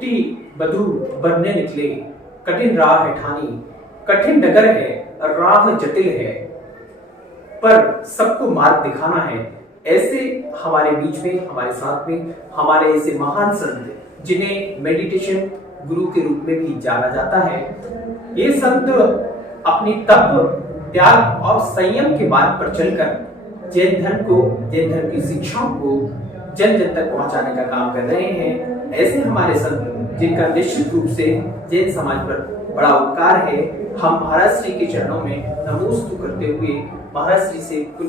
कुट्टी बधू बनने निकले, कठिन राह है ठानी, कठिन डगर है, राह जटिल है, पर सबको मार्ग दिखाना है। ऐसे हमारे बीच में, हमारे साथ में हमारे ऐसे महान संत जिन्हें मेडिटेशन गुरु के रूप में भी जाना जाता है। ये संत अपनी तप, त्याग और संयम के मार्ग पर चलकर जैन धर्म को, जैन धर्म की शिक्षाओं को जन जन तक पहुंचाने का काम कर रहे हैं। ऐसे हमारे संत जिनका निश्चित रूप से जैन समाज पर बड़ा उपकार है, हम महाराज श्री के चरणों में नमोस्तु करते हुए महाराज श्री से कुछ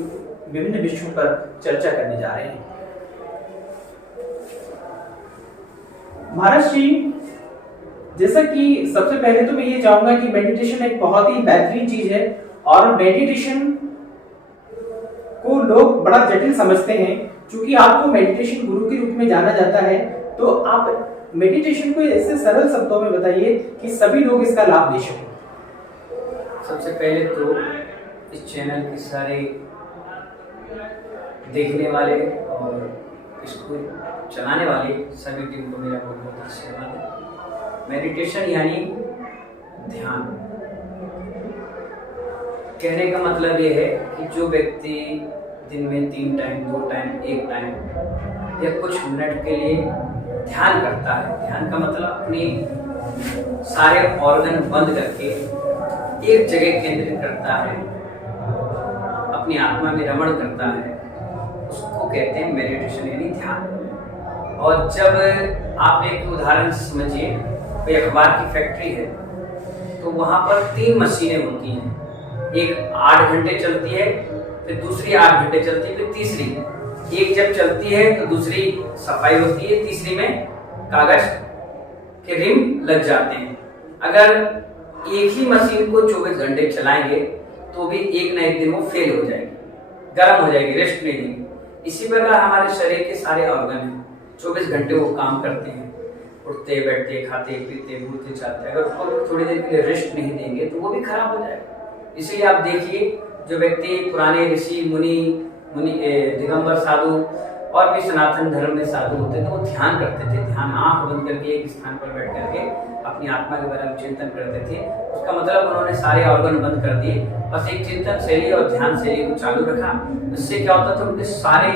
विभिन्न विषयों पर चर्चा करने जा रहे हैं। महाराज श्री, जैसा कि सबसे पहले तो मैं ये चाहूंगा कि मेडिटेशन एक बहुत ही बेहतरीन चीज है और मेडिटेशन को लोग बड़ा जटिल समझते हैं। क्योंकि आपको मेडिटेशन गुरु के रूप में जाना जाता है, तो आप मेडिटेशन को ऐसे सरल शब्दों में बताइए कि सभी लोग इसका लाभ ले सकें। सबसे पहले तो इस चैनल के सारे देखने वाले और इसको चलाने वाले सभी टीम को मेरा बहुत बहुत धन्यवाद है। मेडिटेशन यानी ध्यान। कहने का मतलब ये है कि जो व्यक्ति दिन में 3 टाइम, 2 टाइम, 1 टाइम या कुछ मिनट के लिए ध्यान करता है, ध्यान का मतलब अपनी सारे ऑर्गन बंद करके एक जगह केंद्रित करता है, अपनी आत्मा में रमण करता है, उसको कहते हैं मेडिटेशन यानी ध्यान। और जब आप एक उदाहरण समझिए, कोई अखबार की फैक्ट्री है तो वहां पर 3 मशीनें होती हैं। एक 8 घंटे चलती है, फिर दूसरी 8 घंटे चलती है, फिर तीसरी। एक जब चलती है तो दूसरी सफाई होती है, तीसरी में कागज के रिम लग जाते हैं। अगर एक ही मशीन को 24 घंटे चलाएंगे तो भी एक न एक दिन वो फेल हो जाएगी, गर्म हो जाएगी, रेस्ट नहीं देगी। इसी प्रकार हमारे शरीर के सारे ऑर्गन हैं, 24 घंटे वो काम करते हैं, उठते बैठते, खाते पीते, घूमते चाहते। अगर उसको थोड़ी देर के लिए रेस्ट नहीं देंगे तो वो भी खराब हो जाएगा। इसलिए आप देखिए, जो व्यक्ति पुराने ऋषि मुनि दिगंबर साधु और भी सनातन धर्म में साधु होते थे, वो ध्यान करते थे। ध्यान आंख बंद करके एक स्थान पर बैठ करके अपनी आत्मा के बारे में चिंतन करते थे। उसका मतलब उन्होंने सारे ऑर्गन बंद कर दिए, बस एक चिंतन शैली और ध्यान शैली को चालू रखा। इससे क्या होता था, उनके सारे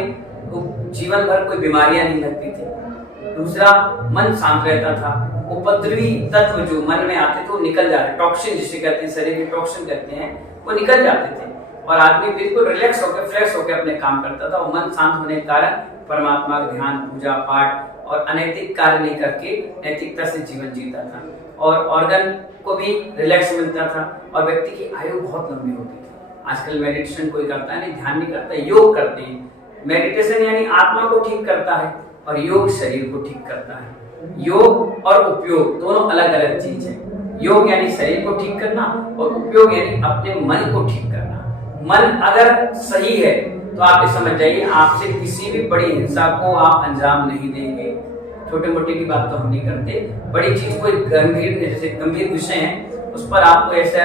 जीवन भर कोई बीमारियां नहीं लगती थी। दूसरा, मन शांत रहता था। उपद्रवी तत्व जो मन में आते थे वो निकल जाते, टॉक्सिन जिसे कहते हैं, शरीर के टॉक्सिन कहते हैं, वो निकल जाते थे और आदमी बिल्कुल रिलैक्स होकर, फ्रेश होकर अपने काम करता था। और मन शांत होने के कारण परमात्मा का ध्यान, पूजा पाठ और अनैतिक कार्य नहीं करके नैतिकता से जीवन जीता था। और ऑर्गन को भी रिलैक्स मिलता था और व्यक्ति की आयु बहुत लंबी होती थी। आजकल मेडिटेशन कोई करता है नहीं, ध्यान नहीं करता, योग करते हैं। मेडिटेशन यानी आत्मा को ठीक करता है और योग शरीर को ठीक करता है। योग और उपयोग दोनों अलग अलग चीज है। योग यानी शरीर को ठीक करना और उपयोग यानी अपने मन को ठीक करना। मन अगर सही है तो आप ये समझ जाइए, आपसे किसी भी बड़ी हिंसा को आप अंजाम नहीं देंगे। छोटे मोटे की बात तो हम नहीं करते, बड़ी चीज कोई गंभीर, जैसे गंभीर विषय है उस पर आपको ऐसा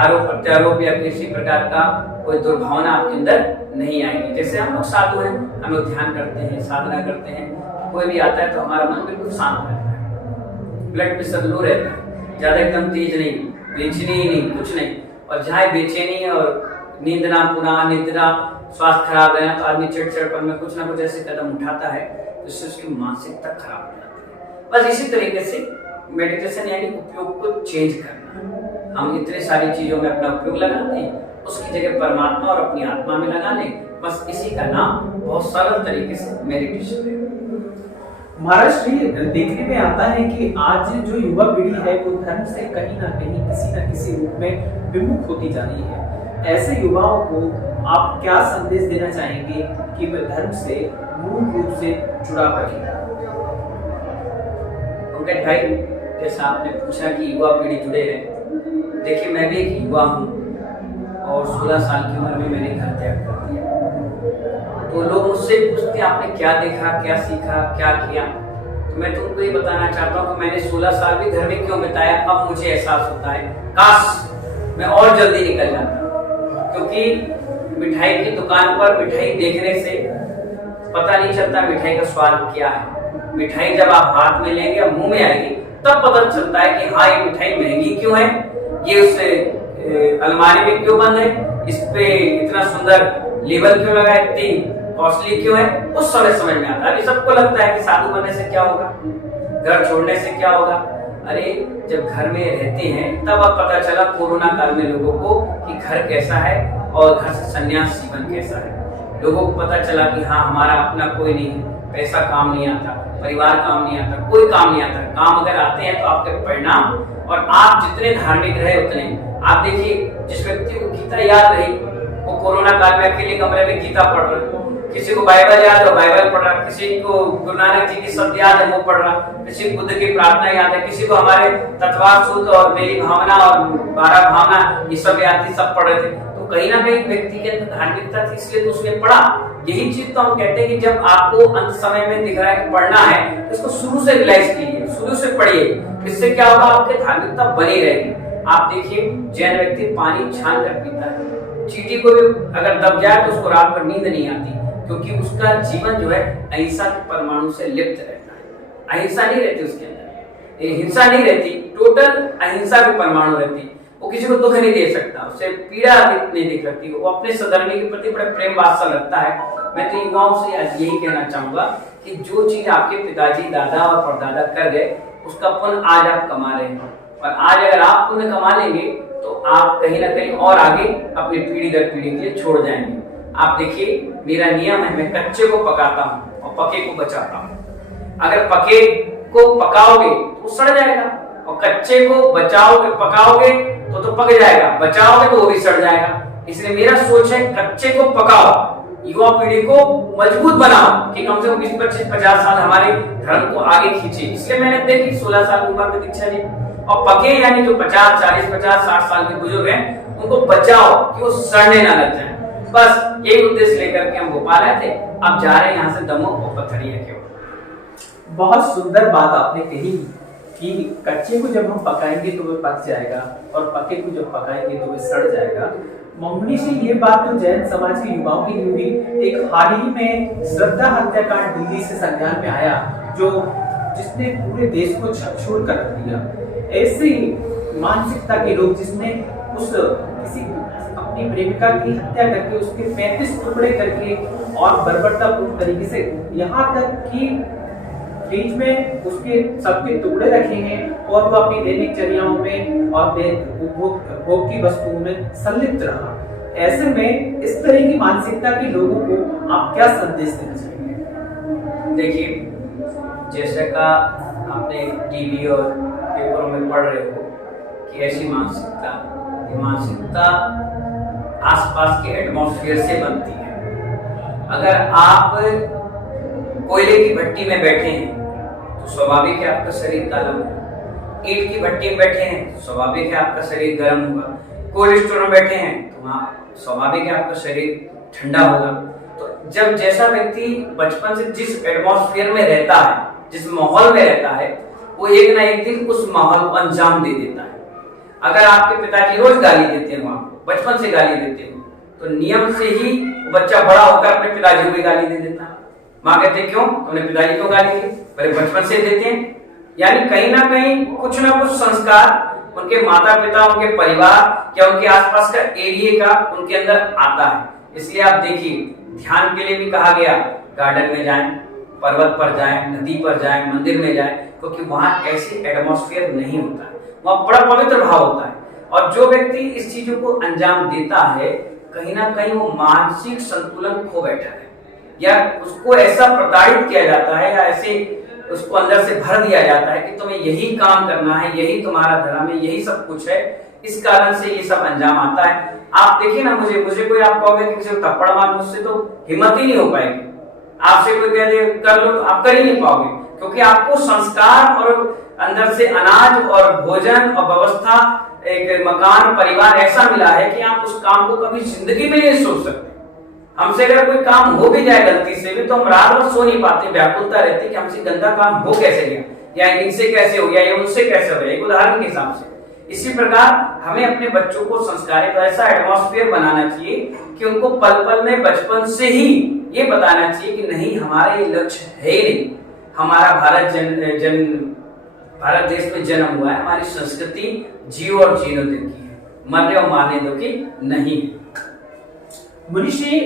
आरोप प्रत्यारोप या किसी प्रकार का कोई दुर्भावना आपके अंदर नहीं आएगी। जैसे हम लोग साधु हैं, हम लोग ध्यान करते हैं, साधना करते हैं, कोई भी आता है तो हमारा मन बिल्कुल शांत रहता है, ब्लड प्रेशर लो रहता है, ज्यादा एकदम तेज नहीं, बेचैनी ही नहीं, कुछ नहीं। और जहाँ बेचैनी और नींद ना पूरा, निद्रा, स्वास्थ्य खराब रहना, तो आदमी चिड़चिड़पन में कुछ ना कुछ ऐसे कदम उठाता है जिससे उसकी मानसिकता खराब हो जाती है। बस इसी तरीके से मेडिटेशन यानी उपयोग को चेंज करना। हम इतने सारी चीजों में अपना उपयोग लगाते हैं, उसकी जगह परमात्मा और अपनी आत्मा में लगा लें। बस इसी का नाम बहुत सरल तरीके से मेडिटेशन है। महाराज श्री, देखने में आता है कि आज जो युवा पीढ़ी है वो धर्म से कहीं ना कहीं, किसी न किसी रूप में विमुख होती जा रही है। ऐसे युवाओं को आप क्या संदेश देना चाहेंगे कि वे धर्म से मूल रूप से जुड़ा रखें? पंकज भाई, जैसा आपने पूछा कि युवा पीढ़ी जुड़े रहे, देखिए मैं भी एक युवा हूँ और 16 साल की उम्र में मैंने घर त्याग कर दिया। तो लोग मुझसे पूछते हैं आपने क्या देखा, क्या सीखा, क्या किया? तो मैं तुमको ये बताना चाहता हूँ कि मैंने 16 साल भी घर में क्यों बिताया, अब मुझे एहसास होता है काश मैं और जल्दी निकल जाता। क्योंकि मिठाई की दुकान पर मिठाई देखने से पता नहीं चलता मिठाई का स्वाद क्या है। मिठाई जब आप हाथ में लेंगे या मुंह में आएगी तब पता चलता है कि हाँ ये मिठाई महंगी क्यों है, ये उस अलमारी में क्यों बंद है, इस पे इतना सुंदर लेबल क्यों लगा है, इतनी कॉस्टली क्यों है, उस समय समझ में आता है। अभी सबको लगता है कि साधु बनने से क्या होगा, घर छोड़ने से क्या होगा। अरे जब घर में रहते हैं तब अब पता चला कोरोना काल में लोगों को कि घर कैसा है और घर से संन्यास जीवन कैसा है। लोगों को पता चला कि हाँ हमारा अपना कोई नहीं है, पैसा काम नहीं आता, परिवार काम नहीं आता, कोई काम नहीं आता। काम अगर आते हैं तो आपके परिणाम और आप जितने धार्मिक रहे उतने। आप देखिए जिस व्यक्ति को गीता याद रही वो कोरोना काल में अकेले कमरे में गीता पढ़ रहा, किसी को बाइबल याद है बाइबल पढ़ रहा, किसी को गुरु नानक जी की शब्द याद है वो पढ़ रहा, किसी को बुद्ध की प्रार्थना याद है, किसी को हमारे तत्वार्थ सूत्र और मेरी भावना और 12 भावना ये सब याद थी, सब पढ़ रहे थे। तो कहीं ना कहीं व्यक्ति के अंदर धार्मिकता थी इसलिए तो उसने पढ़ा। यही चीज तो हम कहते हैं कि जब आपको अंत समय में दिख रहा है कि पढ़ना है तो इसको शुरू से रियलाइज कीजिए, शुरू से पढ़िए। इससे क्या होगा, आपकी धार्मिकता बनी रहेगी। आप देखिए जैन व्यक्ति पानी छान कर पीता है, चींटी को भी अगर दब जाए तो उसको रात भर नींद नहीं आती, क्योंकि उसका जीवन जो है अहिंसा के परमाणु से लिप्त रहता है। अहिंसा नहीं रहती उसके अंदर, हिंसा नहीं रहती, टोटल अहिंसा के परमाणु रहती। वो किसी को दुख नहीं दे सकता, उसे पीड़ा नहीं दिख सकती, वो अपने सधर्मी के प्रति बड़ा प्रेम वात्सल्य रखता है। मैं तो युवाओं से आज यही कहना चाहूंगा कि जो चीज आपके पिताजी दादा और परदादा कर गए उसका पुण्य आज आप कमा रहे हैं, और आज अगर आप पुण्य कमा लेंगे तो आप कहीं ना कहीं और आगे अपनी पीढ़ी दर पीढ़ी के लिए छोड़ जाएंगे। आप देखिए मेरा नियम है, मैं कच्चे को पकाता हूँ और पके को बचाता हूँ। अगर पके को पकाओगे तो सड़ जाएगा, और कच्चे को बचाओगे पकाओगे तो पक जाएगा, बचाओगे तो वो भी सड़ जाएगा। इसलिए मेरा सोच है कच्चे को पकाओ, युवा पीढ़ी को मजबूत बनाओ कि कम से कम 20-25-50 साल हमारे धर्म को आगे खींचे। इसलिए मैंने देखी 16 साल की उम्र में दीक्षा ली। और पके यानी जो 50, 40, 50, 60 साल के बुजुर्ग हैं उनको बचाओ कि वो सड़ने ना लग जाए। बस यही उद्देश्य लेकर के हम भोपाल आए थे, अब जा रहे हैं यहाँ से दमोह और पथरिया की ओर। बहुत सुंदर बात आपने कही कि कच्चे को जब हम पकाएंगे तो वह पक जाएगा और पके को जब पकाएंगे तो वह सड़ जाएगा। मम्मी से ये बात तो जैन समाज के युवाओं की हुई। एक हाल ही में श्रद्धा हत्याकांड दिल्ली से संज्ञान में आया जो जिसने पूरे देश को झकझोर कर रख दिया। ऐसी मानसिकता के लोग जिसने उस किसी अपनी प्रेमिका की हत्या करके उसके 35 टुकड़े करके और बर्बरतापूर्ण तरीके से यहाँ तक कि फ्रिज में उसके सबके टुकड़े रखे हैं और वो अपनी दैनिक चर्याओं में और उपभोग की वस्तुओं में संलिप्त रहा। ऐसे में इस तरह की मानसिकता के लोगों को आप क्या संदेश देना चाहेंगे? देखिए जैसे का आपने टीवी और पेपरों में पढ़ रहे हो कि ऐसी मानसिकता आसपास के एटमॉस्फेयर से बनती है। अगर आप कोयले की भट्टी में बैठे हैं तो स्वाभाविक है आपका शरीर काला होगा, ईंट की भट्टी में बैठे हैं स्वाभाविक है आपका शरीर गर्म होगा, कोल्ड स्टोर में बैठे हैं तो वहाँ स्वाभाविक है आपका शरीर ठंडा होगा। तो जब जैसा व्यक्ति बचपन से जिस एटमॉस्फेयर में रहता है, जिस माहौल में रहता है, वो एक ना एक दिन उस माहौल को अंजाम दे देता है। अगर आपके पिताजी रोज गाली देते हैं, वहाँ बचपन से गाली देते हैं, तो नियम से ही बच्चा बड़ा होकर अपने पिताजी को भी गाली दे देता है। माँ कहते क्यों तुमने पिताजी को गाली दी, पहले बचपन से देते हैं। यानी कहीं ना कहीं कुछ ना कुछ संस्कार उनके माता पिता, उनके परिवार या उनके आसपास का एरिया का उनके अंदर आता है। इसलिए आप देखिए ध्यान के लिए भी कहा गया गार्डन में जाएं, पर्वत पर जाएं, नदी पर जाएं, मंदिर में जाएं, क्योंकि वहां ऐसी एटमॉस्फेयर नहीं होता है, वहां बड़ा पवित्र भाव होता है। और जो व्यक्ति इस चीजों को अंजाम देता है कहीं ना कहीं वो मानसिक संतुलन खो बैठा है, या उसको ऐसा प्रताड़ित किया जाता है या ऐसे उसको अंदर से भर दिया जाता है कि तुम्हें यही काम करना है, यही तुम्हारा धर्म है, यही सब कुछ है। इस कारण से ये सब अंजाम आता है। आप देखिए ना, मुझे कोई आप कहोगे कि किसी को थप्पड़ मार, मुझसे तो हिम्मत ही नहीं हो पाएगी। आपसे कोई कह दे कर लो तो आप कर ही नहीं पाओगे, क्योंकि आपको संस्कार और अंदर से अनाज और भोजन और व्यवस्था, एक मकान, परिवार ऐसा मिला है कि आप उस काम को कभी जिंदगी में नहीं सोच सकते। हमसे अगर कोई काम हो भी जाए गलती से भी तो हम रात भर सो नहीं पाते, व्याकुलता रहती कि हमसे गंदा काम हो कैसे गया, या इनसे कैसे हो गया, या उनसे कैसे हो गया। एक उदाहरण के हिसाब से इसी प्रकार हमें अपने बच्चों को संस्कारित ऐसा एटमॉस्फेयर बनाना चाहिए कि उनको पल पल में बचपन से ही ये बताना चाहिए कि नहीं हमारा ये लक्ष्य है ही नहीं, हमारा भारत देश में जन्म हुआ है, हमारी संस्कृति जियो और जीने दो की है, मरने और मारने दो की नहीं। मुनीषी,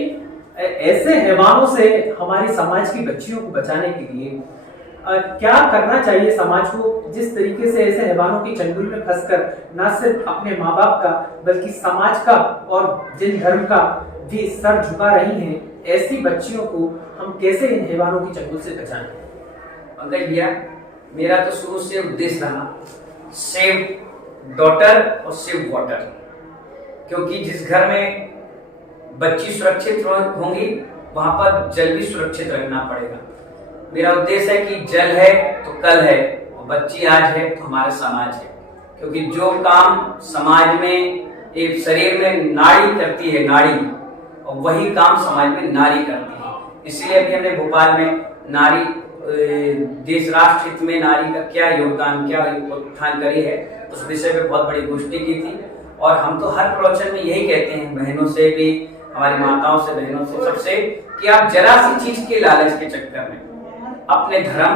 ऐसे हैवानों से हमारे समाज की बच्चियों को बचाने के लिए क्या करना चाहिए समाज को, जिस तरीके से ऐसे हैवानों की चंगुल में फंसकर न सिर्फ अपने माँ बाप का बल्कि समाज का और जिन धर्म का भी सर झुका रही हैं, ऐसी बच्चियों को हम कैसे इन हैवानों की चंगुल से बचाएं? पंकज भैया, मेरा तो शुरू से उद्देश्य रहा सेव डॉटर और सेव वाटर, क्योंकि जिस घर में बच्ची सुरक्षित होंगी वहां पर जल भी सुरक्षित रखना पड़ेगा। मेरा उद्देश्य है कि जल है तो कल है और बच्ची आज है तो हमारा समाज है, क्योंकि जो काम समाज में एक शरीर में नाड़ी करती है, नाड़ी, और वही काम समाज में नारी करती है। इसलिए अभी हमने भोपाल में नारी देश राष्ट्र हित में नारी का क्या योगदान, क्या उत्थान करी है, उस विषय पे बहुत बड़ी गोष्ठी की थी। और हम तो हर प्रवचन में यही कहते हैं बहनों से भी, हमारी माताओं से, बहनों से, सबसे, कि आप जरा सी चीज के लालच के चक्कर में अपने धर्म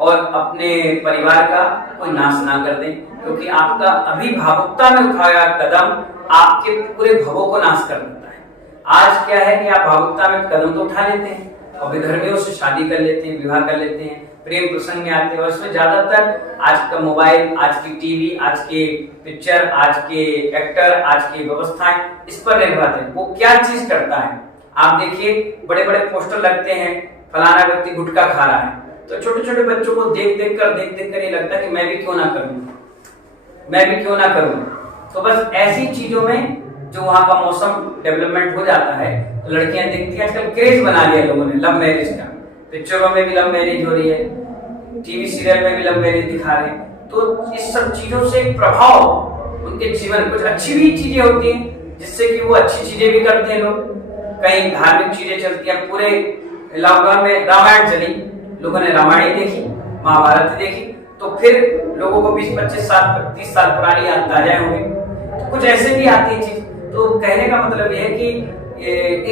और अपने परिवार का कोई नाश ना कर दें, क्योंकि आपका अभिभावुकता में उठाया कदम आपके पूरे भवों को नाश कर देता है। आज क्या है कि आप भावुकता में कदम तो उठा लेते हैं और विधर्मियों से शादी कर लेते हैं, विवाह कर लेते हैं, प्रेम प्रसंग में आते हैं, और इसमें ज्यादातर आज का मोबाइल, आज की टीवी, आज के पिक्चर, आज के एक्टर, आज की व्यवस्थाएं इस पर निर्भर है। वो क्या चीज करता है, आप देखिए बड़े बड़े पोस्टर लगते हैं, फलाना व्यक्ति गुटखा खा रहा है, तो छोटे छोटे बच्चों को देख देख कर ये लगता है कि मैं भी क्यों ना करूं। तो बस ऐसी चीजों में जो वहां का मौसम डेवलपमेंट हो जाता है, तो लड़कियां देखती हैं, आजकल क्रेज बना लिया लोगों ने लव मैरिज का, पिक्चरों में भी लव मैरिज हो रही है, टीवी सीरियल में भी लव मैरिज दिखा रहे हैं। तो इस सब चीजों से प्रभाव उनके जीवन, कुछ अच्छी भी चीजें होती हैं जिससे कि वो अच्छी चीजें भी करते हैं लोग, कई धार्मिक चीजें चलती हैं। पूरे लॉकडाउन में रामायण चली, लोगों ने रामायण देखी, महाभारत देखी, तो फिर लोगों को 20-25 साल 30 साल पुरानी याद ताजा हो गई। तो कुछ ऐसे भी आती है चीज। तो कहने का मतलब यह है कि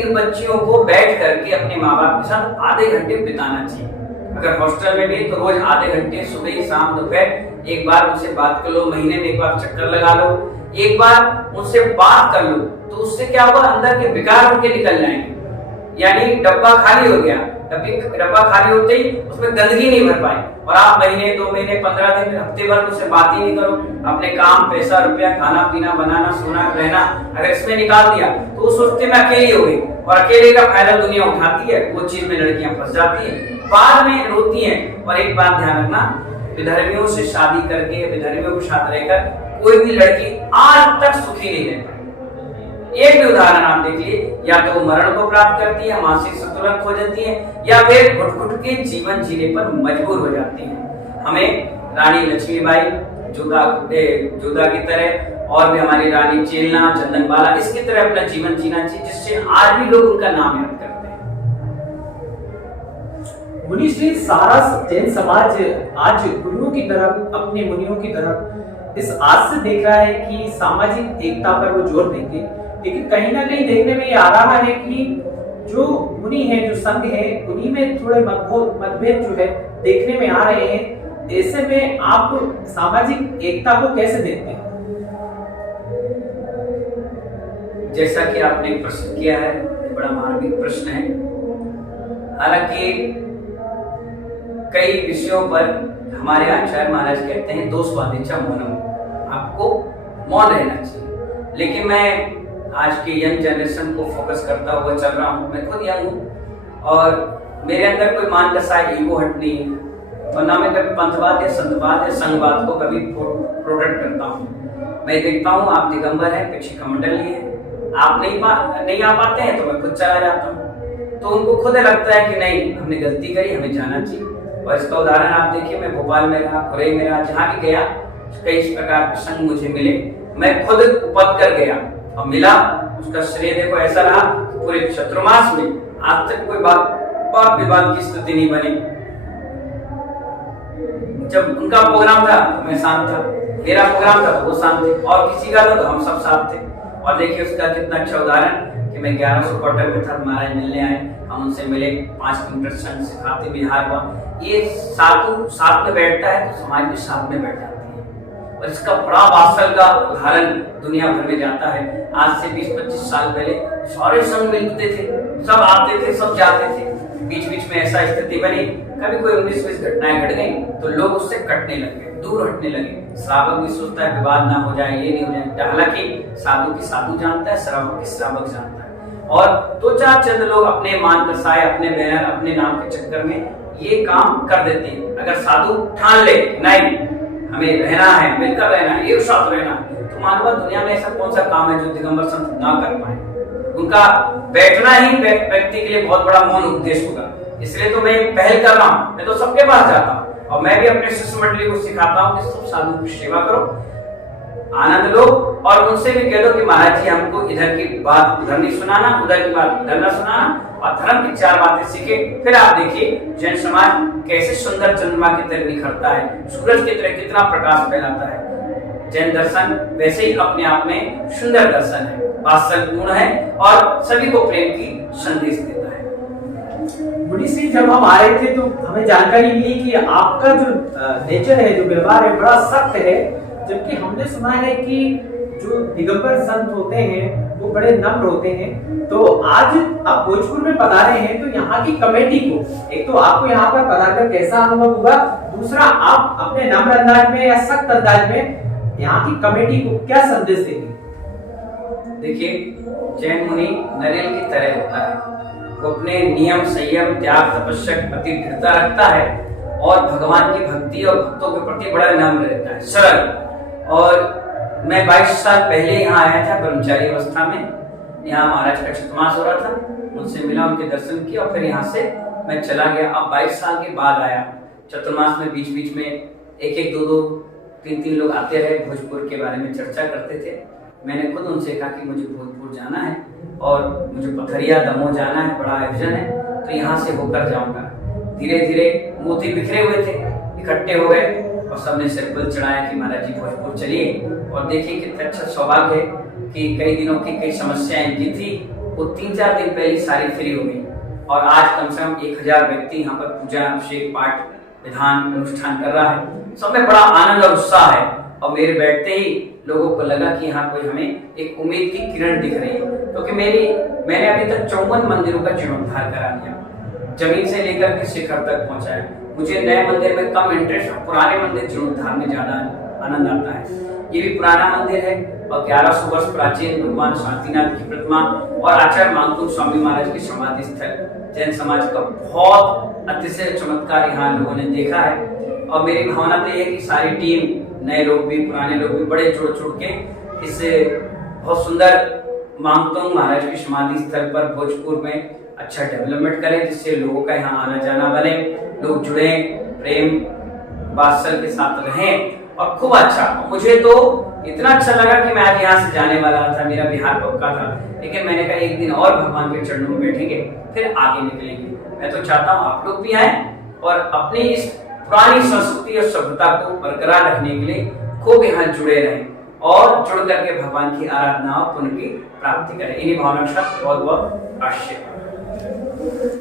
इन बच्चियों को बैठ करके अपने माँ बाप के साथ आधे घंटे बिताना चाहिए। अगर हॉस्टल में भी तो रोज आधे घंटे, सुबह शाम दोपहर एक बार उनसे बात कर लो, महीने में एक बार चक्कर लगा लो, एक बार उनसे बात कर लो, तो उससे क्या होगा, अंदर के विकार उनके निकल जाएंगे। यानी डब्बा खाली हो गया, डब्बा खाली होते ही उसमें गंदगी नहीं भर पाई, और आप महीने, 2 महीने, 15 दिन, हफ्ते भर उससे बात ही नहीं करो, अपने काम, पैसा, रुपया, खाना पीना, बनाना, सोना, रहना अगर इसमें निकाल दिया तो उस वक्त में अकेली हो गई, और अकेले का फायदा दुनिया उठाती है, वो चीज में लड़कियां फंस जाती है, बाद में रोती हैं। और एक बात ध्यान रखना, विधर्मियों से शादी करके, विधर्मियों के साथ रहकर कोई भी लड़की आज तक सुखी नहीं रह पाई। एक भी उदाहरण आप देखिए, या तो वो मरण को प्राप्त करती है, मानसिक संतुलन खो जाती है, या फिर घुट-घुट के जीवन जीने पर मजबूर हो जाती है। हमें रानी लक्ष्मीबाई, जोधा की तरह, और भी हमारी रानी चेलना, चंदनबाला, इसकी तरह अपना जीवन जीना चाहिए, जिससे आज भी लोग उनका नाम याद करते हैं। मुनीष जी, सारा जैन समाज आज गुरुओं की तरफ, अपने मुनियों की तरफ इस आस से देख रहा है कि सामाजिक एकता पर वो जोर देंगे, लेकिन कहीं ना कहीं देखने में ये आ रहा है कि जो मुनि है, जो संघ है, उन्हीं में थोड़े मतभेद जो है देखने में आ रहे हैं। ऐसे में आप सामाजिक एकता को कैसे देखते हैं? जैसा कि आपने प्रश्न किया है, बड़ा मार्मिक प्रश्न है। हालांकि कई विषयों पर हमारे आचार्य महाराज कहते हैं दो स्वादिचा मौनम, आपको मौन रहना चाहिए। लेकिन मैं आज के यंग जनरेशन को फोकस करता हुआ चल रहा हूँ, मैं खुद यंग हूँ और मेरे अंदर कोई मान का सा ईगो हट नहीं है, और ना मैं कभी पंथवाद या संतवाद या संघवाद को कभी प्रोटेक्ट करता हूँ। मैं देखता हूँ आप दिगंबर है, पीछे कमंडली है, आप नहीं आ पाते हैं तो मैं खुद चला जाता हूँ। तो उनको खुद लगता है कि नहीं, हमने गलती करी, हमें जाना चाहिए। और इसका उदाहरण आप देखिए, मैं भोपाल में रहा, खुरई में रहा, जहाँ भी गया कई इस प्रकार के संघ मुझे मिले, मैं खुद उपद कर गया और मिला। उसका श्रेय देखो ऐसा रहा कि पूरे चतुर्मास में आज तक कोई बात विवाद की स्थिति नहीं बनी। जब उनका प्रोग्राम था तो मैं शांत था, मेरा प्रोग्राम था तो वो शांत थे, और किसी का था तो हम सब साथ थे। और देखिए उसका कितना अच्छा उदाहरण कि मैं 1100 क्वार्टर में था, महाराज मिलने आए, हम उनसे मिले, 5 किलोमीटर संघ सिखाते बिहार हुआ। ये साधु साथ में बैठता है तो समाज भी साथ में बैठ जाती है, और इसका बड़ा वात्सल का उदाहरण दुनिया भर में जाता है। आज से 20-25 साल पहले सारे संघ मिलते थे, सब आते थे, सब जाते थे। बीच बीच में ऐसा स्थिति बनी, कभी कोई 19-20 घटनाएं घट गई तो लोग उससे कटने लगे, दूर हटने लगे। श्रावक भी सोचता है विवाद ना हो जाए, ये नहीं हो जाए, हालांकि साधु की साधु जानता है, श्रावक की श्रावक जानता है। और 2-4 चंद लोग अपने मान प्रसाय, अपने बैनर, अपने नाम के चक्कर में ये काम कर देते हैं। अगर साधु ठान ले नहीं हमें रहना है, मिलकर रहना है, एक साथ रहना है, तो मानव दुनिया में ऐसा कौन सा काम है जो दिगंबर संत ना कर पाए। उनका बैठना ही व्यक्ति के लिए बहुत बड़ा मौन उपदेश होगा। इसलिए तो मैं पहल कर रहा हूँ, मैं तो सबके पास जाता हूँ, और मैं भी अपने शिष्य मंडली को सिखाता हूँ कि सब साधु की सेवा करो, आनंद लो, और उनसे भी कह दो कि महाराज जी हमको इधर की बात उधर नहीं सुनाना, उधर की बात उधर ना सुनाना, और धर्म की 4 बातें सीखे। फिर आप देखिए जैन समाज कैसे सुंदर चंद्रमा की तरह निखरता है, सूरज की तरह कितना प्रकाश फैलाता है। जैन दर्शन वैसे ही अपने आप में सुंदर दर्शन है, वात्सल पूर्ण है, और सभी को प्रेम की संदेश देता है। मुनि सिंह, जब हम आ रहे थे तो हमें जानकारी मिली कि आपका जो नेचर है, जो व्यवहार है, बड़ा सख्त है, जबकि हमने सुना है कि जो दिगंबर संत होते हैं वो बड़े नम्र होते हैं। तो आज आप भोजपुर में पधारे हैं, तो यहाँ की कमेटी को, एक तो आपको यहाँ पर पधारकर कैसा अनुभव हुआ, दूसरा आप अपने नम्र अंदाज में या सख्त अंदाज में यहाँ की कमेटी को क्या संदेश देंगे? देखिए, जैन मुनि नरेल की तरह होता है, वो अपने नियम, संयम, त्याग, तपस्या के प्रति दृढ़ता रखता है, और भगवान की भक्ति और भक्तों के प्रति बड़ा नम्र रहता है, सरल। और मैं 22 साल पहले यहाँ आया था ब्रह्मचारी अवस्था में, यहाँ महाराज का चतुर्मास हो रहा था, उनसे मिला, उनके दर्शन किया, और फिर यहाँ से मैं चला गया। अब 22 साल के बाद आया चतुर्मास में, बीच बीच में 1-1, 2-2, 3-3 लोग आते रहे, भोजपुर के बारे में चर्चा करते थे। मैंने खुद उनसे कहा कि मुझे भोजपुर जाना है और मुझे पथरिया दमोह जाना है, बड़ा आयोजन है, तो यहाँ से होकर जाऊंगा। धीरे धीरे मोती बिखरे हुए थे, इकट्ठे हो गए, और सबने सिर पर चढ़ाया कि महाराज जी भोजपुर चलिए। और देखिए कितना अच्छा सौभाग्य है कि कई दिनों की कई समस्याएं जी थी, वो 3-4 दिन पहले सारी फ्री हो गई, और आज कम से कम 1000 व्यक्ति यहाँ पर पूजा, अभिषेक, पाठ, विधान, अनुष्ठान कर रहा है। सब में बड़ा आनंद और उत्साह है, और मेरे बैठते ही लोगों को लगा कि यहाँ कोई हमें एक उम्मीद की किरण दिख रही है, क्योंकि मैंने अभी तक 54 मंदिरों का जीर्णोद्धार करा दिया, जमीन से लेकर के शिखर तक पहुंचाया। मुझे नए मंदिर में कम इंटरेस्ट, पुराने मंदिर जीर्णोद्धार में ज्यादा आनंद आता है। ये भी पुराना मंदिर है, और 1100 वर्ष प्राचीन भगवान शांतिनाथ की प्रतिमा और आचार्य मांगतुंग स्वामी महाराज की समाधि स्थल, जैन समाज का बहुत अतिशय चमत्कार यहाँ लोगों ने देखा है। और मेरी भावना तो ये है कि सारी टीम, नए लोग भी, पुराने लोग भी, बड़े जुड़ के इससे बहुत सुंदर मांगतुंग महाराज की समाधि स्थल पर भोजपुर में अच्छा डेवलपमेंट करें, जिससे लोगों का यहाँ आना जाना बने, लोग जुड़े, प्रेम वात्सल के साथ रहें, और खूब अच्छा। मुझे तो इतना अच्छा लगा कि मैं आज यहाँ से जाने वाला था, मेरा बिहार पक्का था, लेकिन मैंने कहा एक दिन और भगवान के चरणों में बैठेंगे, फिर आगे निकलेंगे। मैं तो चाहता हूँ आप लोग भी आए, और अपनी इस पुरानी संस्कृति और सभ्यता को बरकरार रखने के लिए खूब यहाँ जुड़े रहें, और जुड़ करके भगवान की आराधना और पुण्य की प्राप्ति करें। इन्हीं भावना के साथ बहुत बहुत आशीर्वाद।